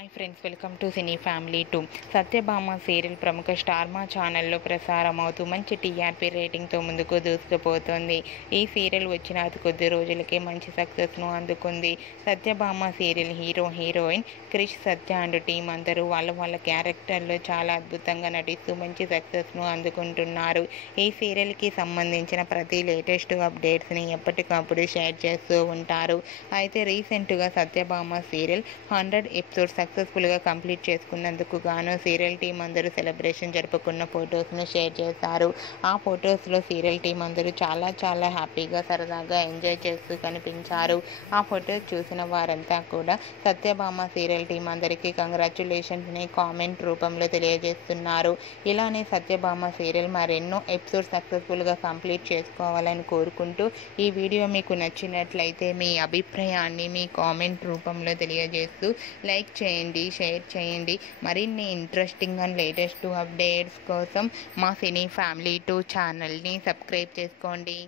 Hi friends, welcome to cine family 2. Satyabhama serial ప్రముఖ star మా ఛానల్లో ప్రసారం అవుతూ మంచి టీఆర్పీ రేటింగ్తో ముందుకు దూసుకుపోతుంది. ఈ సీరియల్ వచ్చిన అతి కొద్ది రోజులకే మంచి సక్సెస్ను అందుకుంది. Satyabhama serial heroine Krish, Satya and team అందరూ వాళ్ళ క్యారెక్టర్లో చాలా అద్భుతంగా నటిస్తూ మంచి సక్సెస్ను అందుకుంటున్నారు. ఈ సీరియల్కి సంబంధించిన ప్రతి లేటెస్ట్ అప్డేట్స్ని ఎప్పటికప్పుడు షేర్ చేస్తూ ఉంటారు. అయితే రీసెంట్గా సత్యభామ సీరియల్ 100 ఎపిసోడ్స్ సక్సెస్ఫుల్గా కంప్లీట్ చేసుకున్నందుకు గాను సీరియల్ టీం అందరూ సెలబ్రేషన్ జరుపుకున్న ఫొటోస్ను షేర్ చేశారు. ఆ ఫొటోస్లో సీరియల్ టీం అందరూ చాలా హ్యాపీగా, సరదాగా ఎంజాయ్ చేస్తూ కనిపించారు. ఆ ఫొటోస్ చూసిన వారంతా కూడా సత్యభామ సీరియల్ టీం అందరికీ కంగ్రాచ్యులేషన్స్ని కామెంట్ రూపంలో తెలియజేస్తున్నారు. ఇలానే సత్యభామ సీరియల్ మరెన్నో ఎపిసోడ్స్ సక్సెస్ఫుల్గా కంప్లీట్ చేసుకోవాలని కోరుకుంటూ ఈ వీడియో మీకు నచ్చినట్లయితే మీ అభిప్రాయాన్ని మీ కామెంట్ రూపంలో తెలియజేస్తూ లైక్ చేయండి, షేర్ చేయండి. మరిన్ని ఇంట్రెస్టింగ్ అండ్ లేటెస్ట్ అప్డేట్స్ కోసం మా సినీ ఫ్యామిలీ 2 ఛానల్ని సబ్స్క్రైబ్ చేసుకోండి.